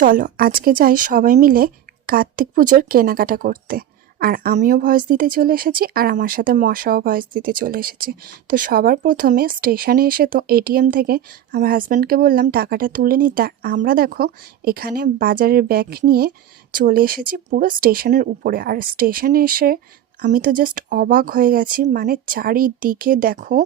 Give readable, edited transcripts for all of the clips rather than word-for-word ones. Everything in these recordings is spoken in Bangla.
চলো আজকে যাই সবাই মিলে কার্তিক পুজোর কেনাকাটা করতে। আর আমিও ভয়েস দিতে চলে এসেছি, আর আমার সাথে মশাও ভয়েস দিতে চলে এসেছে। তো সবার প্রথমে স্টেশনে এসে তো এটিএম থেকে আমার হাজব্যান্ডকে বললাম টাকাটা তুলে নিতে। আর আমরা দেখো এখানে বাজারের ব্যাগ নিয়ে চলে এসেছি পুরো স্টেশনের উপরে। আর স্টেশনে এসে আমি তো জাস্ট অবাক হয়ে গেছি, মানে চারিদিকে দেখো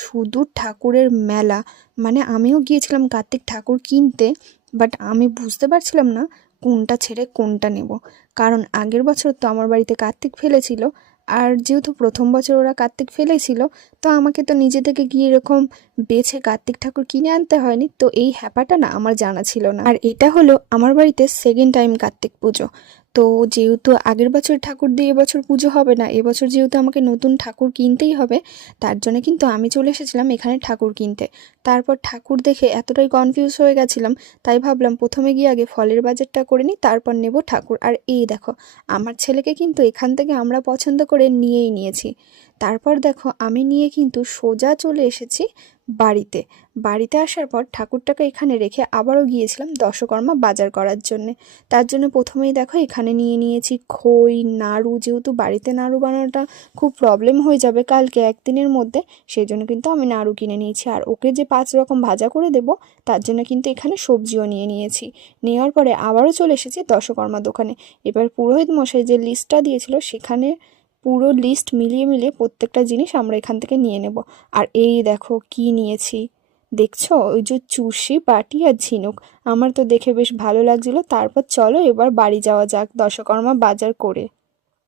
শুধু ঠাকুরের মেলা। মানে আমিও গিয়েছিলাম কার্তিক ঠাকুর কিনতে, বাট আমি বুঝতে পারছিলাম না কোনটা ছেড়ে কোনটা নেব। কারণ আগের বছর তো আমার বাড়িতে কার্তিক ফেলেছিল, আর যেহেতু প্রথম বছর ওরা কার্তিক ফেলেছিল, তো আমাকে তো নিজে থেকে গিয়ে এরকম বেছে কার্তিক ঠাকুর কিনে আনতে হয়নি। তো এই হ্যাপাটা না আমার জানা ছিল না। আর এটা হলো আমার বাড়িতে সেকেন্ড টাইম কার্তিক পুজো। তো যেহেতু আগের বছর ঠাকুর দিয়ে এবছর পুজো হবে না, এবছর যেহেতু আমাকে নতুন ঠাকুর কিনতেই হবে, তার জন্য কিন্তু আমি চলে এসেছিলাম এখানে ঠাকুর কিনতে। তারপর ঠাকুর দেখে এতটাই কনফিউজ হয়ে গেছিলাম, তাই ভাবলাম প্রথমে গিয়ে আগে ফলের বাজারটা করে নিই, তারপর নেব ঠাকুর। আর এই দেখো আমার ছেলেকে কিন্তু এখান থেকে আমরা পছন্দ করে নিয়েই নিয়েছি। তারপর দেখো আমি নিয়ে কিন্তু সোজা চলে এসেছি বাড়িতে। বাড়িতে আসার পর ঠাকুরটাকে এখানে রেখে আবারও গিয়েছিলাম দশকর্মা বাজার করার জন্যে। তার জন্য প্রথমেই দেখো এখানে নিয়ে নিয়েছি খই, নাড়ু। যেহেতু বাড়িতে নাড়ু বানানোটা খুব প্রবলেম হয়ে যাবে কালকে একদিনের মধ্যে, সেই জন্য কিন্তু আমি নাড়ু কিনে নিয়েছি। আর ওকে যে 5 রকম ভাজা করে দেব, তার জন্য কিন্তু এখানে সবজিও নিয়ে নিয়েছি। নেওয়ার পরে আবারও চলে এসেছি দশকর্মা দোকানে। এবার পুরোহিত মশাই যে লিস্টটা দিয়েছিল, সেখানে পুরো লিস্ট মিলিয়ে মিলিয়ে প্রত্যেকটা জিনিস আমরা এখান থেকে নিয়ে নেব। আর এই দেখো কি নিয়েছি দেখছো, ওই যে চুষি, বাটি আর ঝিনুক। আমার তো দেখে বেশ ভালো লাগছিল। তারপর চলো এবার বাড়ি যাওয়া যাক দশকর্মা বাজার করে।